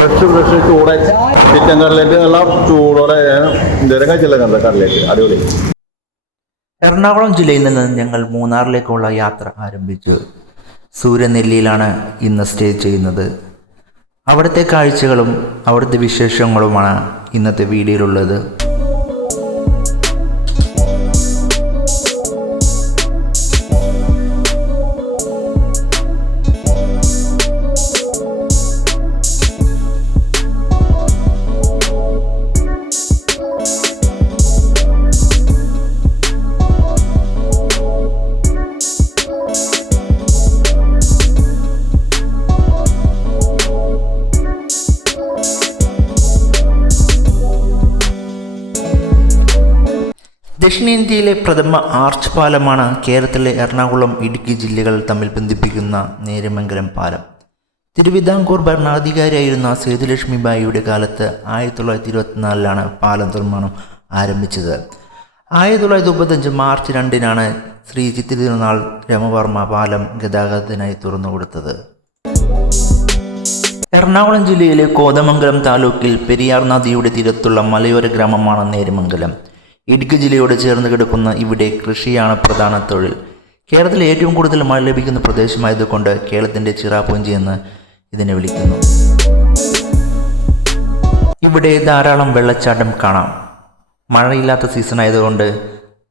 Fresh ചൂടെ chicken cutlet എല്ലാം ചൂടോടെ ഇതുവരെ കഴിച്ചില്ല കട്ട്ലേറ്റ് അടിപൊളി. എറണാകുളം ജില്ലയിൽ നിന്ന് ഞങ്ങൾ മൂന്നാറിലേക്കുള്ള യാത്ര ആരംഭിച്ചു. സൂര്യനെല്ലിയിലാണ് ഇന്ന് സ്റ്റേ ചെയ്യുന്നത്. അവിടുത്തെ കാഴ്ചകളും അവിടുത്തെ വിശേഷങ്ങളുമാണ് ഇന്നത്തെ വീഡിയോയിലുള്ളത്. ദക്ഷിണേന്ത്യയിലെ പ്രഥമ ആർച്ച് പാലമാണ് കേരളത്തിലെ എറണാകുളം, ഇടുക്കി ജില്ലകൾ തമ്മിൽ ബന്ധിപ്പിക്കുന്ന നേര്യമംഗലം പാലം. തിരുവിതാംകൂർ ഭരണാധികാരിയായിരുന്ന സേതുലക്ഷ്മിബായിയുടെ കാലത്ത് 1924 പാലം നിർമ്മാണം ആരംഭിച്ചത്. 1935 മാർച്ച് 2 ശ്രീ ചിത്തിരുനാൾ രമവർമ്മ പാലം ഗതാഗതത്തിനായി തുറന്നുകൊടുത്തത്. എറണാകുളം ജില്ലയിലെ കോതമംഗലം താലൂക്കിൽ പെരിയാർ നദിയുടെ തീരത്തുള്ള മലയോര ഗ്രാമമാണ് നേര്യമംഗലം. ഇടുക്കി ജില്ലയോട് ചേർന്ന് കിടക്കുന്ന ഇവിടെ കൃഷിയാണ് പ്രധാന തൊഴിൽ. കേരളത്തിൽ ഏറ്റവും കൂടുതൽ മഴ ലഭിക്കുന്ന പ്രദേശമായതുകൊണ്ട് കേരളത്തിൻ്റെ ചിറാപൂഞ്ചി എന്ന് ഇതിനെ വിളിക്കുന്നു. ഇവിടെ ധാരാളം വെള്ളച്ചാട്ടം കാണാം. മഴയില്ലാത്ത സീസൺ ആയതുകൊണ്ട്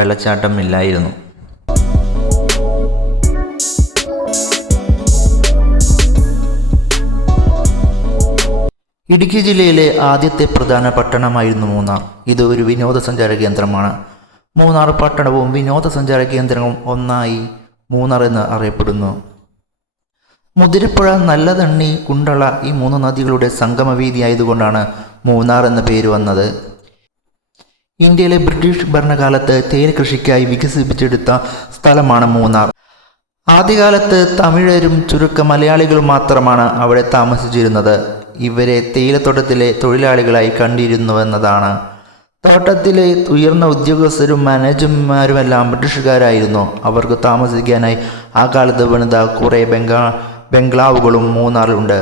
വെള്ളച്ചാട്ടം ഇല്ലായിരുന്നു. ഇടുക്കി ജില്ലയിലെ ആദ്യത്തെ പ്രധാന പട്ടണമായിരുന്നു മൂന്നാർ. ഇത് ഒരു വിനോദസഞ്ചാര കേന്ദ്രമാണ്. മൂന്നാർ പട്ടണവും വിനോദസഞ്ചാര കേന്ദ്രവും ഒന്നായി മൂന്നാർ എന്ന് അറിയപ്പെടുന്നു. മുതിരപ്പുഴ, നല്ലതണ്ണി, കുണ്ടള ഈ 3 നദികളുടെ സംഗമവേദി ആയതുകൊണ്ടാണ് മൂന്നാർ എന്ന പേര് വന്നത്. ഇന്ത്യയിലെ ബ്രിട്ടീഷ് ഭരണകാലത്ത് തേയില കൃഷിക്കായി വികസിപ്പിച്ചെടുത്ത സ്ഥലമാണ് മൂന്നാർ. ആദ്യകാലത്ത് തമിഴരും ചുരുക്കം മലയാളികളും മാത്രമാണ് അവിടെ താമസിച്ചിരുന്നത്. ഇവരെ തേയിലത്തോട്ടത്തിലെ തൊഴിലാളികളായി കണ്ടിരുന്നുവെന്നതാണ്. തോട്ടത്തിലെ ഉയർന്ന ഉദ്യോഗസ്ഥരും മാനേജർമാരുമെല്ലാം ബ്രിട്ടീഷുകാരായിരുന്നു. അവർക്ക് താമസിക്കാനായി ആ കാലത്ത് പണിത കുറേ ബംഗ്ലാവുകളും മൂന്നാറിലുണ്ട്.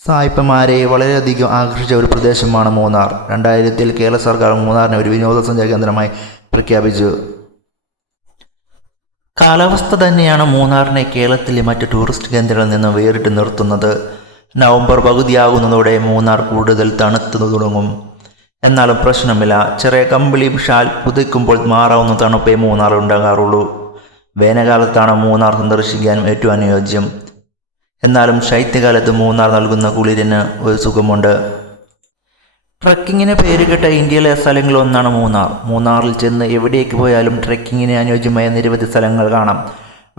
സായിപ്പന്മാരെ വളരെയധികം ആകർഷിച്ച ഒരു പ്രദേശമാണ് മൂന്നാർ. 2000 കേരള സർക്കാർ മൂന്നാറിനെ ഒരു വിനോദസഞ്ചാര കേന്ദ്രമായി പ്രഖ്യാപിച്ചു. കാലാവസ്ഥ തന്നെയാണ് മൂന്നാറിനെ കേരളത്തിലെ മറ്റ് ടൂറിസ്റ്റ് കേന്ദ്രങ്ങളിൽ നിന്ന് വേറിട്ട് നിർത്തുന്നത്. നവംബർ പകുതിയാകുന്നതോടെ മൂന്നാർ കൂടുതൽ തണുത്തു തുടങ്ങും. എന്നാലും പ്രശ്നമില്ല. ചെറിയ കമ്പിളിയും ഷാൽ പുതയ്ക്കുമ്പോൾ മാറാവുന്ന തണുപ്പേ മൂന്നാർ ഉണ്ടാകാറുള്ളൂ. വേനൽക്കാലത്താണ് മൂന്നാർ സന്ദർശിക്കാൻ ഏറ്റവും അനുയോജ്യം. എന്നാലും ശൈത്യകാലത്ത് മൂന്നാർ നൽകുന്ന കുളിരിന് ഒരു സുഖമുണ്ട്. ട്രക്കിങ്ങിന് പേരുകെട്ട ഇന്ത്യയിലെ സ്ഥലങ്ങളൊന്നാണ് മൂന്നാർ. മൂന്നാറിൽ ചെന്ന് എവിടേക്ക് പോയാലും ട്രക്കിങ്ങിന് അനുയോജ്യമായ നിരവധി സ്ഥലങ്ങൾ കാണാം.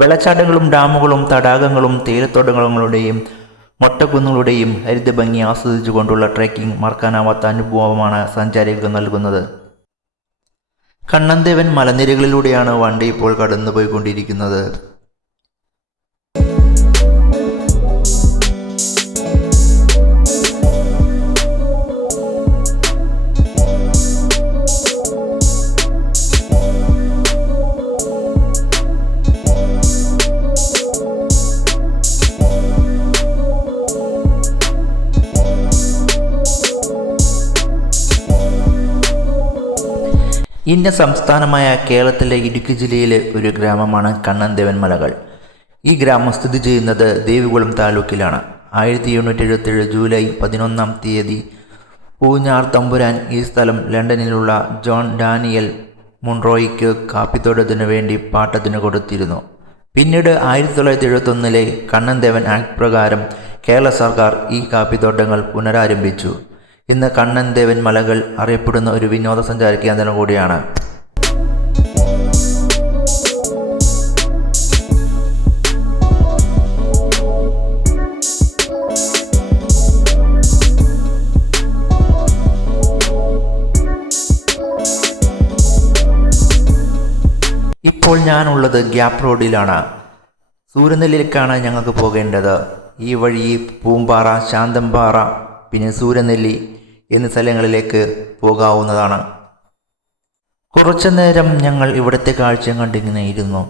വെള്ളച്ചാട്ടങ്ങളും ഡാമുകളും തടാകങ്ങളും തേയിലത്തോട്ടങ്ങളുടെയും മൊട്ടക്കുന്നുകളുടെയും ഹരിതഭംഗി ആസ്വദിച്ചുകൊണ്ടുള്ള ട്രക്കിംഗ് മറക്കാനാവാത്ത അനുഭവമാണ് സഞ്ചാരികൾക്ക് നൽകുന്നത്. കണ്ണൻദേവൻ മലനിരകളിലൂടെയാണ് വണ്ടി ഇപ്പോൾ കടന്നുപോയിക്കൊണ്ടിരിക്കുന്നത്. ഇന്ത്യ സംസ്ഥാനമായ കേരളത്തിലെ ഇടുക്കി ജില്ലയിലെ ഒരു ഗ്രാമമാണ് കണ്ണൻദേവൻ മലകൾ. ഈ ഗ്രാമം സ്ഥിതി ചെയ്യുന്നത് ദേവികുളം താലൂക്കിലാണ്. 1877 ജൂലൈ 11 പൂഞ്ഞാർ തമ്പുരാൻ ഈ സ്ഥലം ലണ്ടനിലുള്ള ജോൺ ഡാനിയൽ മുൺറോയ്ക്ക് കാപ്പിത്തോട്ടത്തിനു വേണ്ടി പാട്ടത്തിന് കൊടുത്തിരുന്നു. പിന്നീട് 1971 കണ്ണൻദേവൻ ആക്ട് പ്രകാരം കേരള സർക്കാർ ഈ കാപ്പിത്തോട്ടങ്ങൾ പുനരാരംഭിച്ചു. ഇന്ന് കണ്ണൻദേവൻ മലകൾ അറിയപ്പെടുന്ന ഒരു വിനോദസഞ്ചാര കേന്ദ്രം കൂടിയാണ്. ഇപ്പോൾ ഞാനുള്ളത് ഗ്യാപ്പ് റോഡിലാണ്. സൂര്യനെല്ലിയിലേക്കാണ് ഞങ്ങൾക്ക് പോകേണ്ടത്. ഈ വഴി പൂമ്പാറ, ശാന്തമ്പാറ, പിന്നെ സൂര്യനെല്ലി എന്നീ സ്ഥലങ്ങളിലേക്ക് പോകാവുന്നതാണ്. കുറച്ചു നേരം ഞങ്ങൾ ഇവിടുത്തെ കാഴ്ച കണ്ടിങ്ങനെ ഇരുന്നു.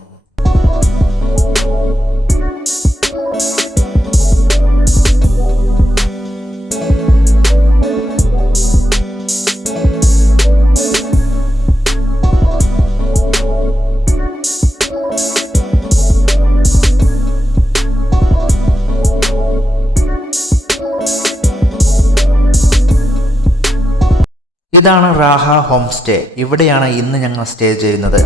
ഇതാണ് റാഹ ഹോം സ്റ്റേ. ഇവിടെയാണ് ഇന്ന് ഞങ്ങൾ സ്റ്റേ ചെയ്യുന്നത്.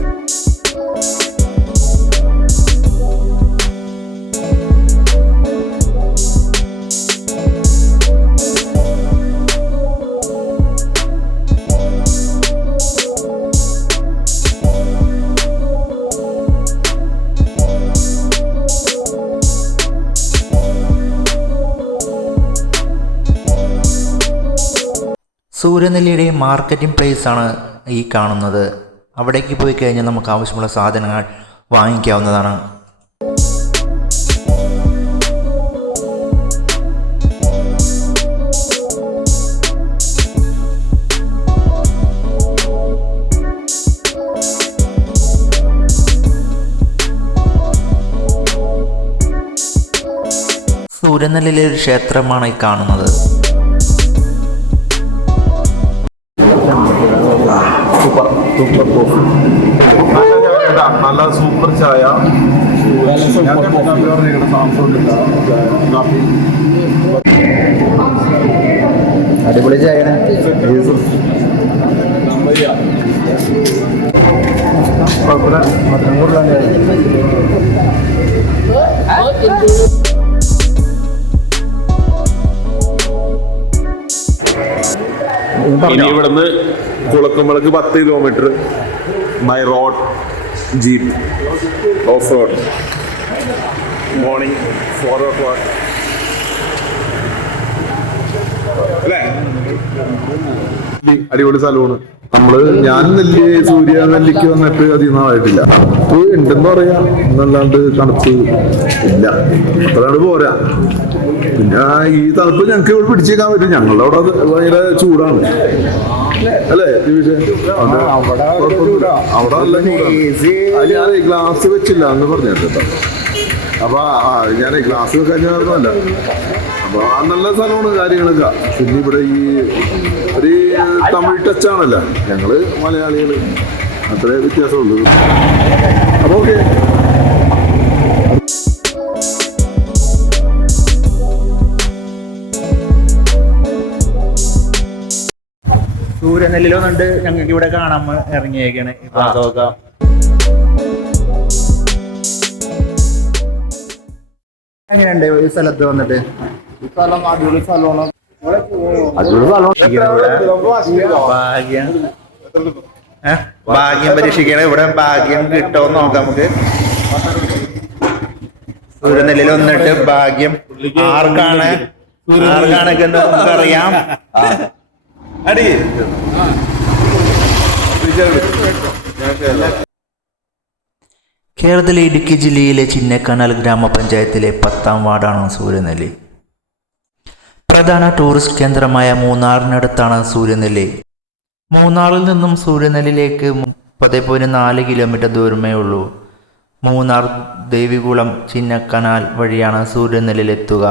സൂര്യനെല്ലിയുടെ മാർക്കറ്റിംഗ് പ്ലേസ് ആണ് ഈ കാണുന്നത്. അവിടേക്ക് പോയി കഴിഞ്ഞാൽ നമുക്ക് ആവശ്യമുള്ള സാധനങ്ങൾ വാങ്ങിക്കാവുന്നതാണ്. സൂര്യനെല്ലിയിലെ ഒരു ക്ഷേത്രമാണ് ഈ കാണുന്നത്. സൂപ്പർ കോഫി, നല്ല സൂപ്പർ ചായ, അടിപൊളി ചായ. ഇനി ഇവിടുന്ന് കുളക്കുമ്പളക്ക് 10 kilometre by road, jeep, off road. Morning 4 o'clock അല്ലേ? അടിപൊളി സ്ഥലമാണ്. ഞാൻ സൂര്യ നെല്ലിക്ക് വന്നിട്ട് അധികം നാളായിട്ടില്ല. ഉണ്ടെന്ന് പറയാ, എന്നല്ലാണ്ട് തണുപ്പ് ഇല്ല, അത്രയാണ് പോരാ. പിന്നെ ഈ തണുപ്പ് ഞങ്ങൾക്ക് ഇവിടെ പിടിച്ചേക്കാൻ പറ്റും. ഞങ്ങളുടെ അവിടെ ഭയങ്കര ചൂടാണ് അല്ലേ? അവിടെ നല്ല ചൂടാണ്. ഞാൻ ഗ്ലാസ് വെച്ചില്ല എന്ന് പറഞ്ഞിട്ടോ. അപ്പൊ ഞാൻ ഗ്ലാസ് വെക്കാൻ ചേർന്നല്ല. അപ്പൊ നല്ല സ്ഥലമാണ് കാര്യങ്ങളൊക്കെ. പിന്നെ ഇവിടെ ഈ ഒരു തമിഴ് ടച്ചാണല്ലോ, ഞങ്ങള് മലയാളികള്, അത്രേ വ്യത്യാസമുള്ളൂ. അപ്പൊ ഓക്കെ. സൂര്യനെല്ലിലൊന്നുണ്ട്, ഞങ്ങൾക്ക് ഇവിടെ കാണാൻ ഇറങ്ങിയേക്കാണ്. നോക്കാം. എങ്ങനെയുണ്ട് ഈ സ്ഥലത്ത് വന്നിട്ട്? അടിപൊളി സ്ഥലമാണ്. ഭാഗ്യം പരീക്ഷിക്കണം. ഇവിടെ ഭാഗ്യം കിട്ടുമെന്ന് നോക്കാം നമുക്ക്. സൂര്യനെല്ലിൽ വന്നിട്ട് ഭാഗ്യം ആർക്കാണൊക്കെ നമുക്കറിയാം. കേരളത്തിലെ ഇടുക്കി ജില്ലയിലെ ചിന്നക്കനാൽ ഗ്രാമപഞ്ചായത്തിലെ 10ാം വാർഡാണ് സൂര്യനെല്ലി. പ്രധാന ടൂറിസ്റ്റ് കേന്ദ്രമായ മൂന്നാറിനടുത്താണ് സൂര്യനെല്ലി. മൂന്നാറിൽ നിന്നും സൂര്യനെല്ലിയിലേക്ക് 30.4 കിലോമീറ്റർ ദൂരമേ ഉള്ളൂ. മൂന്നാർ, ദേവികുളം, ചിന്നക്കനാൽ വഴിയാണ് സൂര്യനെല്ലിയിലെത്തുക.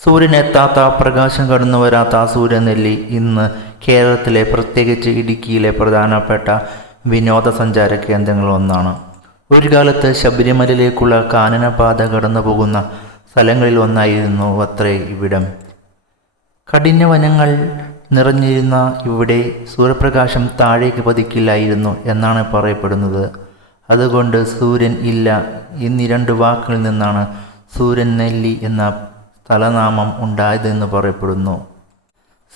സൂര്യനെത്താത്ത, പ്രകാശം കടന്നു വരാത്ത സൂര്യനെല്ലി ഇന്ന് കേരളത്തിലെ, പ്രത്യേകിച്ച് ഇടുക്കിയിലെ പ്രധാനപ്പെട്ട വിനോദസഞ്ചാര കേന്ദ്രങ്ങളൊന്നാണ്. ഒരു കാലത്ത് ശബരിമലയിലേക്കുള്ള കാനനപാത കടന്നു പോകുന്ന സ്ഥലങ്ങളിൽ ഒന്നായിരുന്നു അത്രേ ഇവിടം. കഠിന വനങ്ങൾ നിറഞ്ഞിരുന്ന ഇവിടെ സൂര്യപ്രകാശം താഴേക്ക് പതിക്കില്ലായിരുന്നു എന്നാണ് പറയപ്പെടുന്നത്. അതുകൊണ്ട് സൂര്യൻ ഇല്ല എന്നീ 2 വാക്കുകളിൽ നിന്നാണ് സൂര്യനെല്ലി എന്ന സ്ഥലനാമം ഉണ്ടായതെന്ന് പറയപ്പെടുന്നു.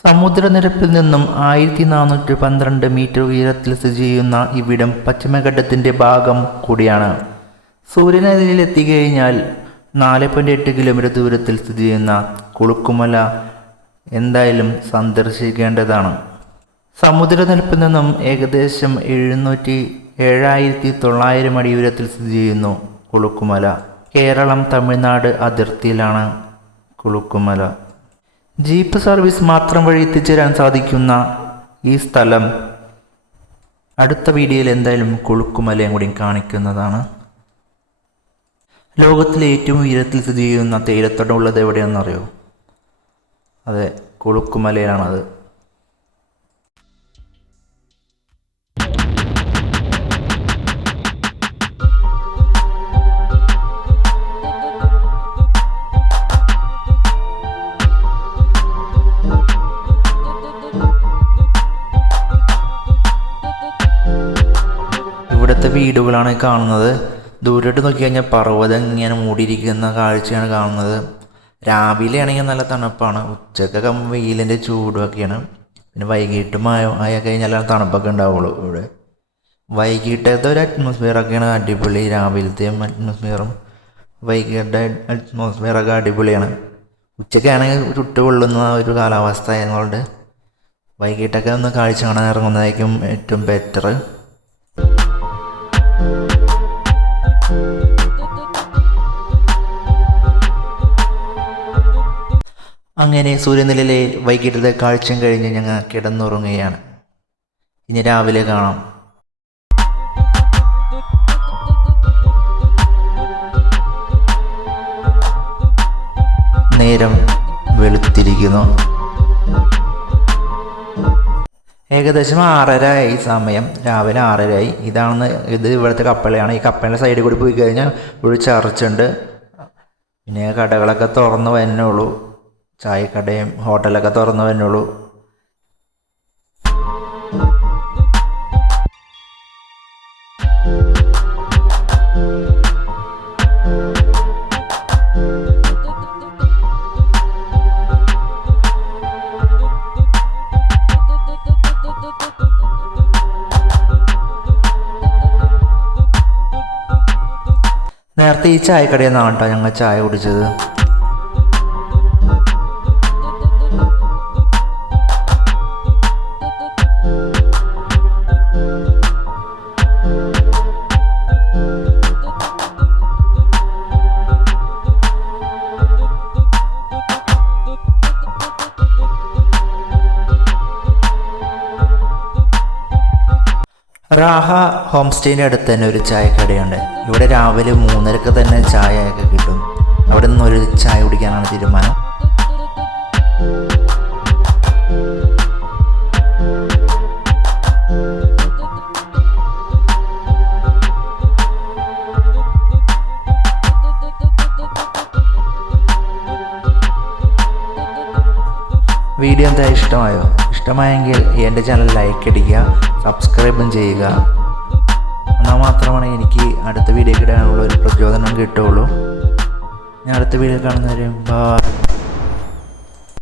സമുദ്രനിരപ്പിൽ നിന്നും 1412 മീറ്റർ ഉയരത്തിൽ സ്ഥിതി ചെയ്യുന്ന ഇവിടം പശ്ചിമഘട്ടത്തിൻ്റെ ഭാഗം കൂടിയാണ്. സൂര്യനെല്ലിയിലെത്തിക്കഴിഞ്ഞാൽ 4.8 കിലോമീറ്റർ ദൂരത്തിൽ സ്ഥിതി ചെയ്യുന്ന കുളുക്കുമല എന്തായാലും സന്ദർശിക്കേണ്ടതാണ്. സമുദ്രനിരപ്പിൽ നിന്നും ഏകദേശം 7900 അടി ഉയരത്തിൽ സ്ഥിതി ചെയ്യുന്നു കുളുക്കുമല. കേരളം തമിഴ്നാട് അതിർത്തിയിലാണ് കുളുക്കുമല. ജീപ്പ് സർവീസ് മാത്രം വഴി എത്തിച്ചേരാൻ സാധിക്കുന്ന ഈ സ്ഥലം അടുത്ത വീഡിയോയിൽ എന്തായാലും കുളുക്കുമലയും കൂടി കാണിക്കുന്നതാണ്. ലോകത്തിലെ ഏറ്റവും ഉയരത്തിൽ സ്ഥിതി ചെയ്യുന്ന തേയിലത്തോട്ടം ഉള്ളത് എവിടെയാണെന്നറിയോ? അതെ, കുളുക്കുമലയിലാണത്. വീടുകളാണ് ഈ കാണുന്നത്. ദൂരോട്ട് നോക്കി കഴിഞ്ഞാൽ പർവ്വതം ഇങ്ങനെ മൂടിയിരിക്കുന്ന കാഴ്ചയാണ് കാണുന്നത്. രാവിലെ ആണെങ്കിൽ നല്ല തണുപ്പാണ്, ഉച്ചക്കൊക്കെ വെയിലിൻ്റെ ചൂടൊക്കെയാണ്. പിന്നെ വൈകിട്ടും ആയ കഴിഞ്ഞാൽ തണുപ്പൊക്കെ ഉണ്ടാവുള്ളൂ. ഇവിടെ വൈകിട്ടത്തെ ഒരു അറ്റ്മോസ്ഫിയറൊക്കെയാണ് അടിപൊളി. രാവിലത്തെയും അറ്റ്മോസ്ഫിയറും വൈകിട്ടത്തെ അറ്റ്മോസ്ഫിയറൊക്കെ അടിപൊളിയാണ്. ഉച്ചയ്ക്കാണെങ്കിൽ ചുട്ട് കൊള്ളുന്ന ഒരു കാലാവസ്ഥ ആയതുകൊണ്ട് വൈകിട്ടൊക്കെ ഒന്ന് കാഴ്ച കാണാൻ ഇറങ്ങുന്നതായിരിക്കും ഏറ്റവും ബെറ്റർ. അങ്ങനെ സൂര്യനിലയിലെ വൈകിട്ടത്തെ കാഴ്ചയും കഴിഞ്ഞ് ഞങ്ങൾ കിടന്നുറങ്ങുകയാണ്. ഇനി രാവിലെ കാണാം. നേരം വെളുത്തിരിക്കുന്നു. ഏകദേശം 6:30 ആയി സമയം. രാവിലെ 6:30 ആയി. ഇത് ഇവിടുത്തെ കപ്പലയാണ്. ഈ കപ്പലിൻ്റെ സൈഡിൽ കൂടി പോയി കഴിഞ്ഞാൽ ഒരു ചർച്ചുണ്ട്. പിന്നെ കടകളൊക്കെ തുറന്ന് വരുന്നുള്ളൂ. ചായക്കടയും ഹോട്ടലൊക്കെ തുറന്ന് വരുന്നുള്ളൂ. നേരത്തെ ഈ ചായക്കടയിൽ നിന്നാണ് കേട്ടോ ഞങ്ങൾ ചായ കുടിച്ചത്. റാഹ ഹോം സ്റ്റേൻ്റെ അടുത്ത് തന്നെ ഒരു ചായക്കടയുണ്ട്. ഇവിടെ രാവിലെ 3:30 തന്നെ ചായയൊക്കെ കിട്ടും. അവിടെ നിന്നൊരു ചായ കുടിക്കാനാണ് തീരുമാനം. വീഡിയോ എന്താ ഇഷ്ടമായോ? ഇഷ്ടമായെങ്കിൽ എൻ്റെ ചാനൽ ലൈക്ക് അടിക്കുക, സബ്സ്ക്രൈബും ചെയ്യുക. എന്നാൽ മാത്രമാണ് എനിക്ക് അടുത്ത വീഡിയോ ഇടാനുള്ള ഒരു പ്രചോദനം കിട്ടുകയുള്ളൂ. ഞാൻ അടുത്ത വീഡിയോ കാണുന്നവരെ ബൈ.